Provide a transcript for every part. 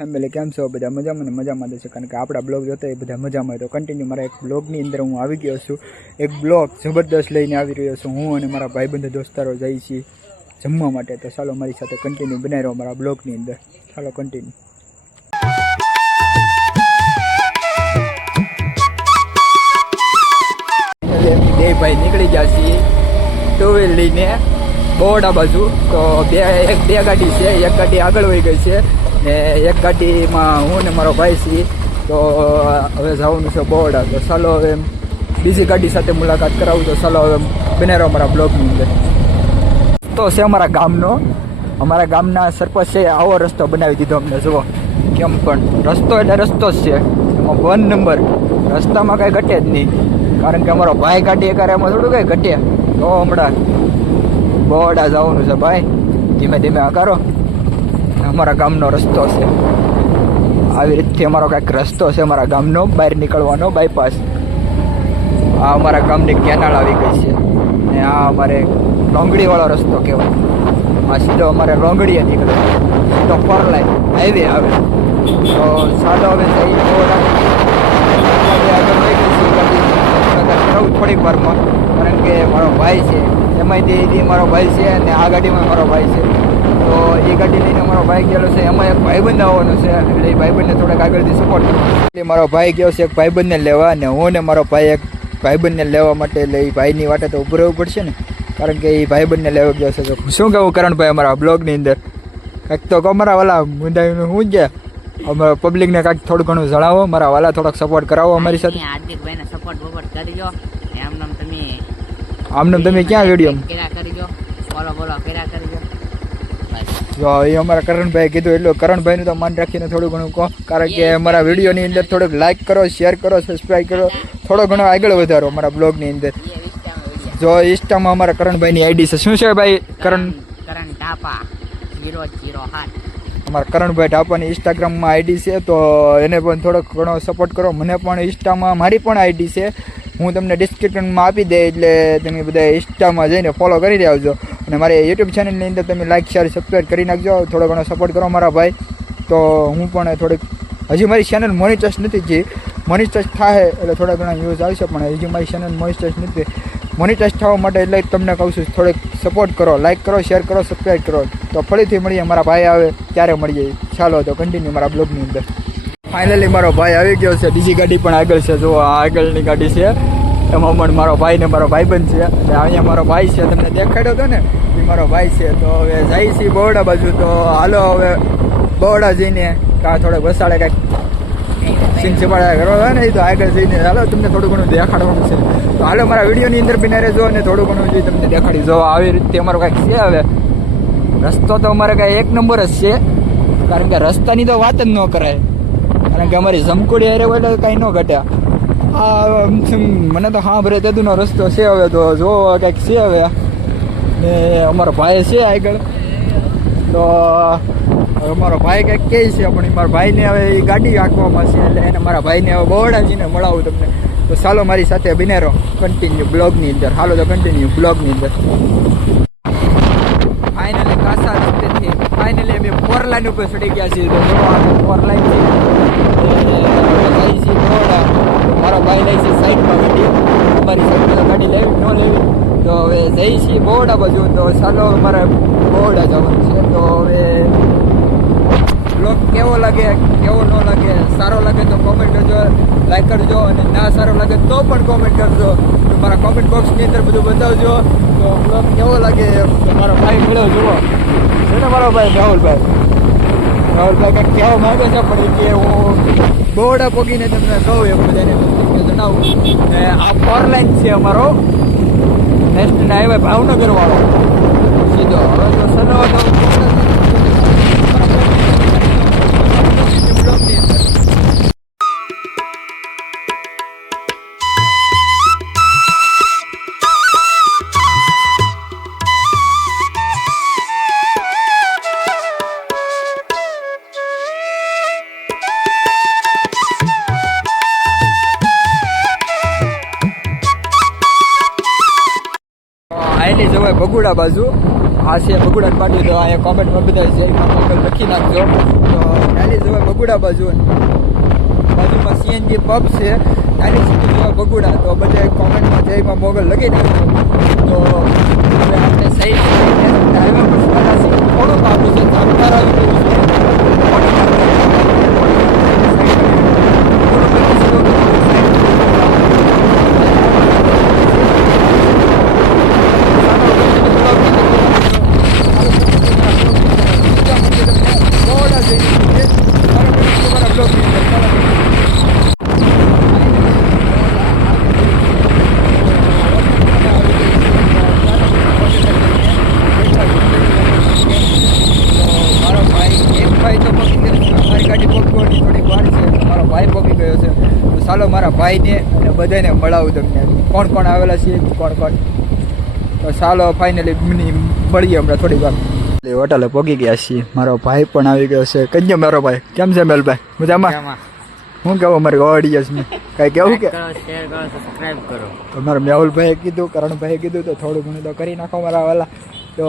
Family કેમ છો બધા મજામાં ને મજામાં છે કારણ કે આપણા બ્લોગ જોતા એ બધા મજામાં હોય તો કન્ટિન્યુ મારા એક બ્લોગની અંદર હું આવી ગયો છું એક બ્લોગ જબરદસ્ત લઈને આવી રહ્યો છું હું અને મારા ભાઈબંધ દોસ્તારો જઈએ છીએ જમવા માટે તો ચાલો મારી સાથે કન્ટિન્યુ બનાવી રહ્યો મારા બ્લોગની અંદર ચાલો કન્ટિન્યુ બે ભાઈ નીકળી ગયા છીએ ટુ વ્હીલ લઈને બોડા બાજુ તો બે ગાડી છે એક ગાડી આગળ વહી ગઈ છે ને એક ગાડીમાં હું ને મારો ભાઈ છીએ તો હવે જવાનું છે બોડા તો ચાલો હવે બીજી ગાડી સાથે મુલાકાત કરાવું તો ચાલો હવે બને રહો અમારા બ્લોગની અંદર તો છે અમારા ગામના સરપંચ છે આવો રસ્તો બનાવી દીધો અમને જુઓ કેમ પણ રસ્તો એટલે રસ્તો જ છે એમાં 1 નંબર રસ્તામાં કાંઈ ઘટે જ નહીં કારણ કે અમારો ભાઈ ગાડી કરે એમાં થોડું કાંઈ ઘટે તો હમણાં બોડા જવાનું છે ભાઈ ધીમે ધીમે કરો અમારા ગામનો રસ્તો છે આવી રીતથી અમારો કાંઈક રસ્તો છે અમારા ગામનો બહાર નીકળવાનો બાયપાસ આ અમારા ગામની કેનાલ આવી ગઈ છે ને આ અમારે રોંગડીવાળો રસ્તો કહેવાય આ સીધો અમારે રોંગડીએ નીકળે તો 4 લાઈન હાઈવે આવે તો સાદો હવે થોડીક વારમાં કારણ કે મારો ભાઈ છે એમાંય મારો ભાઈ છે અને આ ગાડીમાં મારો ભાઈ છે તો એ ગાડી લઈને મારો ભાઈ ગયેલો છે એમાં એક ભાઈબંધ આવવાનો છે એટલે એ ભાઈબંધને થોડાક આગળથી સપોર્ટ કરો એટલે મારો ભાઈ ગયો છે એક ભાઈબંધને લેવા અને હું ને મારો ભાઈ એક ભાઈબંધને લેવા માટે એટલે એ ભાઈની વાટે તો ઊભું રહેવું પડશે ને કારણ કે એ ભાઈબંધને લેવા ગયો છે તો શું કહેવું કરણભાઈ અમારા બ્લોગની અંદર કાંઈક તો અમારા વાલા મુદ્દાનું શું છે અમારા પબ્લિકને કાંઈક થોડું ઘણું જણાવો મારા વાલા થોડોક સપોર્ટ કરાવો અમારી સાથે હાર્દિકભાઈને સપોર્ટ કરજો આમનામ તમે ક્યાં વિડીયો બોલો કર્યા કરજો જો એ અમારા કરણભાઈ કીધું એટલું કરણભાઈનું તો માન રાખીને થોડું ઘણું કહો કારણ કે અમારા વિડીયોની અંદર થોડુંક લાઇક કરો શેર કરો સબસ્ક્રાઈબ કરો થોડો ઘણો આગળ વધારો અમારા બ્લોગની અંદર જો ઇન્સ્ટામાં અમારા કરણભાઈની આઈડી છે શું છે ભાઈ કરણ ઢાપા 007 અમારા કરણભાઈ ઢાપાની ઇન્સ્ટાગ્રામમાં આઈડી છે તો એને પણ થોડોક ઘણો સપોર્ટ કરો મને પણ ઇન્સ્ટામાં મારી પણ આઈડી છે હું તમને ડિસ્ક્રિપ્શનમાં આપી દે એટલે તમે બધા ઇન્સ્ટામાં જઈને ફોલો કરી આવજો અને મારી યુટ્યુબ ચેનલની અંદર તમે લાઇક શેર સબસ્ક્રાઈબ કરી નાખજો થોડો ઘણો સપોર્ટ કરો મારા ભાઈ તો હું પણ થોડીક હજી મારી ચેનલ મોનિટાઇઝ નથી જે મોનિટાઇઝ થાય એટલે થોડા ઘણા વ્યૂઝ આવશે પણ હજી મારી ચેનલ મોનિટાઇઝ નથી મોનિટાઇઝ થવા માટે એટલે તમને કહું છું થોડીક સપોર્ટ કરો લાઇક કરો શેર કરો સબસ્ક્રાઈબ કરો તો ફરીથી મળીએ મારા ભાઈ આવે ત્યારે મળીએ ચાલો તો કન્ટિન્યુ મારા બ્લોગની અંદર ફાઇનલી મારો ભાઈ આવી ગયો છે બીજી ગાડી પણ આગળ છે જો આ આગળની ગાડી છે એમાં પણ મારો ભાઈ ને મારો ભાઈબંધ છે એટલે અહીંયા મારો ભાઈ છે તમને દેખાડ્યો હતો ને એ મારો ભાઈ છે તો હવે જાય છે બોરડા બાજુ તો હાલો હવે બોરડા જઈને કાં થોડોક વસાડે કાંઈક સિંગ ચપાડા કરવા હોય ને એ તો આગળ જઈને હાલો તમને થોડું ઘણું દેખાડવાનું છે તો હાલો મારા વિડીયોની અંદર બી રહેજો અને થોડું ઘણું જે તમને દેખાડી જો આવી રીતે અમારો કાંઈક છે હવે રસ્તો તો અમારે કાંઈ 1 નંબર જ છે કારણ કે રસ્તાની તો વાત જ ન કરાય કારણ કે અમારી જમકુડી હારે હોય એટલે કાંઈ ન ઘટ્યા આ મને તો હા ભરે તેદુનો રસ્તો છે હવે તો જો કંઈક છે હવે ને અમારો ભાઈ છે આગળ તો અમારો ભાઈ કંઈક કહે છે પણ મારા ભાઈને હવે એ ગાડી આંકવામાં છે એટલે એને મારા ભાઈને હવે બોરડા જઈને મળાવું તમને તો ચાલો મારી સાથે બને રહો કન્ટિન્યુ બ્લોગની અંદર હાલો તો કન્ટિન્યુ બ્લોગની અંદર ફાઇનલી કાસા રસ્તેથી ફાઇનલી અમે 4 લાઈન ઉપર ચડી ગયા છીએ તો 4 લાઈન છે મારો ભાઈ લે છે સાઈડમાં ગાડી અમારી સાઈડમાં ગાડી લેવી ન લેવી તો હવે જઈ છીએ બોરડા બાજુ તો ચાલો મારે બોરડા જવાનું છે તો હવે બ્લોગ કેવો લાગે કેવો ન લાગે સારો લાગે તો કોમેન્ટ કરજો લાઈક કરજો અને ના સારો લાગે તો પણ કોમેન્ટ કરજો તો મારા કોમેન્ટ બોક્સની અંદર બધું બતાવજો તો બ્લોગ કેવો લાગે મારો ભાઈ મળ્યો જુઓ છે ને મારો ભાઈ રાહુલભાઈ કંઈક કહેવા માંગે છે પણ કે હું બોરડા પોગીને તમને કહું એમ બધાને જણાવું ને આ 4 લાઈન છે અમારો નેશનલ હાઈવે ભાવનગર વાળો સીધો હવે તો સનો બગુડા બાજુ. આ છે બગુડા પાટી. તો અહીંયા કોમેન્ટમાં બધા જયમાં મોગલ લખી નાખજો. તો ચાલી જવાય બગુડા બાજુ. બાજુમાં સીએનજી પબ છે, ચાલી સીધી જવાય બગુડા. તો બધા કોમેન્ટમાં જયમાં મોગલ લખી નાખજો. તો હવે આપણે સહી હાઈવે પર થોડુંક આપણું છે સારું આવી ગયું છે. ચાલો મારા ભાઈને અને બધાને મળાવું તમને કોણ કોણ આવેલા છે કોણ કોણ. તો ચાલો ફાઇનલી મળીએ હમણાં થોડી વાર. હોટલે પહોંચી ગયા છીએ. મારો ભાઈ પણ આવી ગયો છે. કહીએ મારો ભાઈ કેમ છે મેલભાઈ? મજામાં? હું કેવું અમારી ઓડિયન્સને કાંઈ કેવું કે શેર કરો સબસ્ક્રાઇબ કરો. અમારા મેહુલભાઈએ કીધું, કરણભાઈએ કીધું તો થોડું ઘણું તો કરી નાખો મારા વાલા. તો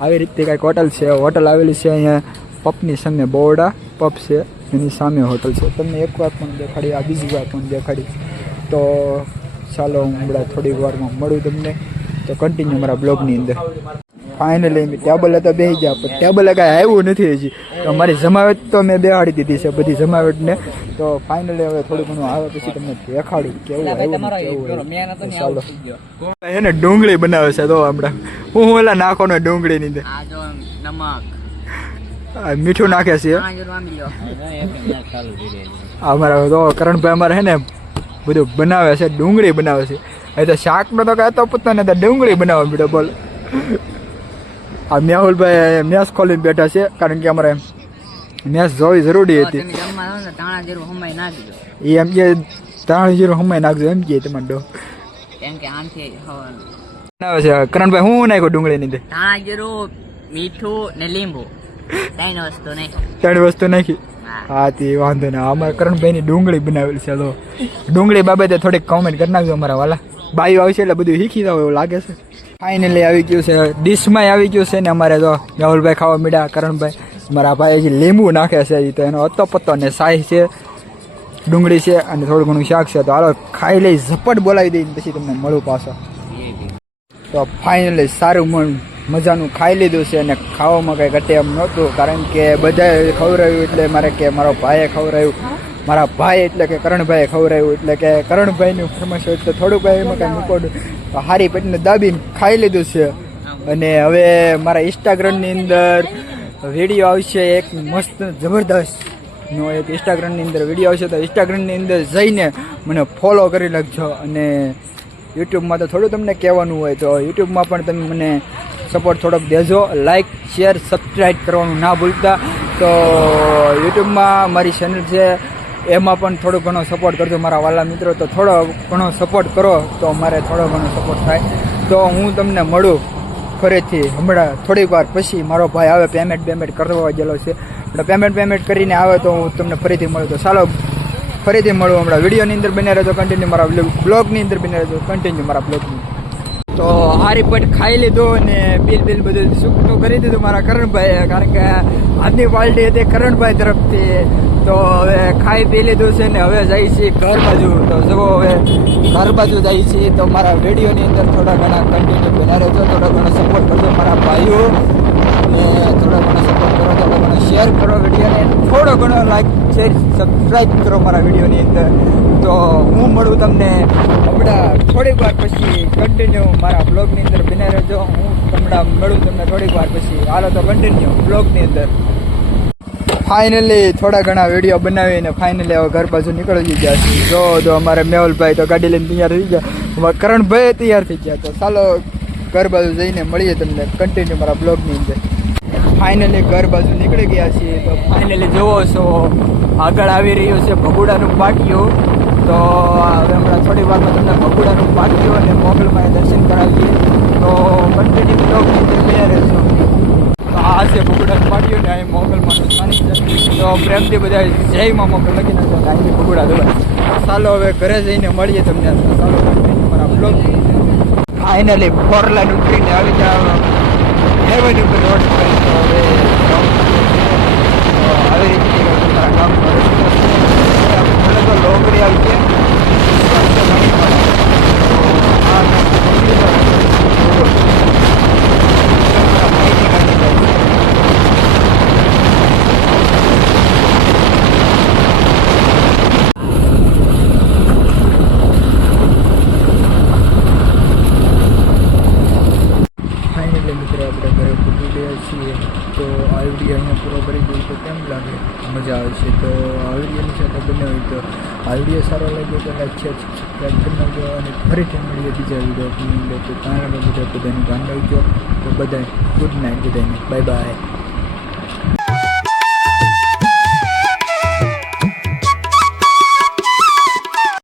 આવી રીતે કાંઈક હોટલ છે. હોટલ આવેલી છે અહીંયા પબની સામે. બોરડા પબ છે એની સામે હોટલ છે. તમને એક વાર પણ દેખાડી, આ બીજી વાર પણ દેખાડી. તો ચાલો હું હમણાં થોડી વારમાં મળું તમને. તો કન્ટિન્યુ મારા બ્લોગની અંદર. ફાઇનલી ટેબલ હતા બેસી ગયા, પણ ટેબલે કાંઈ આવ્યું નથી હજી. તો મારી જમાવટ તો મેં બેહાડી દીધી છે બધી જમાવટને. તો ફાઇનલી હવે થોડું ઘણું આવે પછી તમને દેખાડું કેવું આવ્યું. ચાલો એને ડુંગળી બનાવે છે. તો હમણાં હું ઓલા નાખો ને ડુંગળીની અંદર આ જો નમક મીઠું નાખે છે. અમારા તો કરણભાઈ અમારે હે ને બધું બનાવે છે, ડુંગળી બનાવે છે. એ તો શાકનો તો કાંઈ તો પૂછતા નથી, ડુંગળી બનાવવા મીઠો બોલ. આ મેહુલભાઈ મેસ ખોલીને બેઠા છે કારણ કે અમારે મેસ જોવી જરૂરી હતી. એ એમ કે 3 જીરો હમાઈ નાખજો એમ કે તમારે ડો બનાવે છે. કરણભાઈ હું નાખ્યો ડુંગળીની અંદર? ધાણા જીરું, મીઠું ને લીંબુ, 3 વસ્તુ નાખી. 3 વસ્તુ નાખી. હા તે વાંધો ના. અમારા કરણભાઈની ડુંગળી બનાવેલી છે. તો ડુંગળી બાબતે થોડીક કોમેન્ટ કરી નાખજો અમારા વાલા. બાયું આવશે એટલે બધું શીખી જાવ એવું લાગે છે. ફાઇનલી આવી ગયું છે, ડીશમાં આવી ગયું છે ને અમારે. તો મેહુલભાઈ ખાવા મીડા, કરણભાઈ મારા ભાઈ હજી લીંબુ નાખે છે. તો એનો અતો પત્તો ને સાઈ છે, ડુંગળી છે અને થોડું ઘણું શાક છે. તો હાલો ખાઈ લઈ, ઝપટ બોલાવી દઈને પછી તમને મળું પાછો. તો ફાઇનલી સારું મજાનું ખાઈ લીધું છે. અને ખાવામાં કંઈ ઘટે એમ નહોતું કારણ કે બધાએ ખવડાવ્યું. એટલે મારે કે મારો ભાઈએ ખવડાવ્યું, મારા ભાઈ એટલે કે કરણભાઈએ ખવડાવ્યું. એટલે કે કરણભાઈનું ફેમસ હોય તો થોડુંક એમાં કંઈ મૂકોડું તો હારી પેટને દાબીને ખાઈ લીધું છે. અને હવે મારા ઇન્સ્ટાગ્રામની અંદર વિડીયો આવશે એક મસ્ત જબરદસ્તનો. એક ઇન્સ્ટાગ્રામની અંદર વિડીયો આવશે. તો ઇન્સ્ટાગ્રામની અંદર જઈને મને ફોલો કરી નાખજો. અને યુટ્યુબમાં તો થોડું તમને કહેવાનું હોય, તો યુટ્યુબમાં પણ તમે મને સપોર્ટ થોડોક દેજો. લાઇક શેર સબસ્ક્રાઈબ કરવાનું ના ભૂલતા. તો યુટ્યુબમાં મારી ચેનલ છે એમાં પણ થોડો ઘણો સપોર્ટ કરજો મારા વાલા મિત્રો. તો થોડો ઘણો સપોર્ટ કરો તો મારે થોડો ઘણો સપોર્ટ થાય. તો હું તમને મળું ફરીથી હમણાં થોડીક વાર પછી. મારો ભાઈ આવે પેમેન્ટ કરવા ગયેલો છે. એટલે પેમેન્ટ કરીને આવે તો હું તમને ફરીથી મળું. તો ચાલો ફરીથી મળું હમણાં. વિડીયોની અંદર બને રહેજો કન્ટિન્યુ, મારા બ્લોગની અંદર બને રહેજો કન્ટિન્યુ મારા બ્લોગની. તો હારી પેટ ખાઈ લીધું ને બિલ બધું સૂકતું કરી દીધું મારા કરણભાઈએ. કારણ કે આજની પાર્ટી હતી કરણભાઈ તરફથી. તો હવે ખાઈ પી લીધું છે ને હવે જઈએ છીએ ઘર બાજુ. તો જુઓ હવે ઘર બાજુ જઈએ છીએ. તો મારા વિડીયોની અંદર થોડા ઘણા કન્ટિન્યુ બના રહેજો. થોડો ઘણો સપોર્ટ કરજો મારા ભાઈઓ. ને થોડો ઘણો સપોર્ટ કરો, થોડો ઘણો શેર કરો વિડીયોને, થોડો ઘણો લાઈક શેર સબસ્ક્રાઈબ કરો મારા વિડીયોની અંદર. તો હું મળું તમને હમણાં થોડીક વાર પછી કન્ટિન્યુ મારા બ્લોગની અંદર બને રહેજો. હું હમણાં મળું તમને થોડીક વાર પછી. હાલો તો કન્ટિન્યુ બ્લોગની અંદર. ફાઇનલી થોડા ઘણા વિડીયો બનાવીને ફાઇનલી હવે ઘર બાજુ નીકળી ગયા છે. જો અમારે મેહુલભાઈ તો ગાડી લઈને તૈયાર થઈ ગયા, કરણભાઈ તૈયાર થઈ ગયા. તો ચાલો ઘર બાજુ જઈને મળીએ તમને કન્ટિન્યુ મારા બ્લોગની અંદર. ફાઇનલી ઘર બાજુ નીકળી ગયા છીએ. તો ફાઇનલી જોવો છો આગળ આવી રહ્યું છે ભગુડાનું પાટિયું. તો હવે હમણાં થોડી વારમાં તમને ભગુડાનું પાટિયું અને મોગલમાં દર્શન કરાવીએ. તો કન્ટિન્યુ બ્લોગની અંદર તૈયાર રહેશો. તો આ છે ભગુડાનું પાટિયું ને અહીં મોગલમાંનું સ્થાનિક છે. તો પ્રેમથી બધા જયમાં મોગલ લખી નાખો કે અહીંથી ભગુડા દબાય. ચાલો હવે ઘરે જઈને મળીએ તમને. ચાલો કન્ટિન્યુ મારા બ્લોગ. ફાઇનલી 4 લાઈન ઉતરીને આવી જાવ હેવન ઉપર રોડ પર તો હવે આવી રીતે તમારા ગામમાં રસ્તો છે આપણે તો લોંગડી આવી છે ફાઇનલી મિત્રો આપણે ઘરે પૂરી ગયા છીએ તો આ વિડીયો અહીંયા પૂરો કરી દઈએ તો કેમ લાગે મજા આવશે તો આ વિડીયોની સાથે બનાવી તો આ વિડીયો સારો લાગ્યો તો લાઈક શેર સબસ્ક્રાઈબ કરી નાખજો અને ફરીથી મળીએ બીજા વિડીયો તો ત્યાં બધા બધાનું ધ્યાન રાખજો તો બધાય ગુડ નાઇટ બધાને બાય બાય.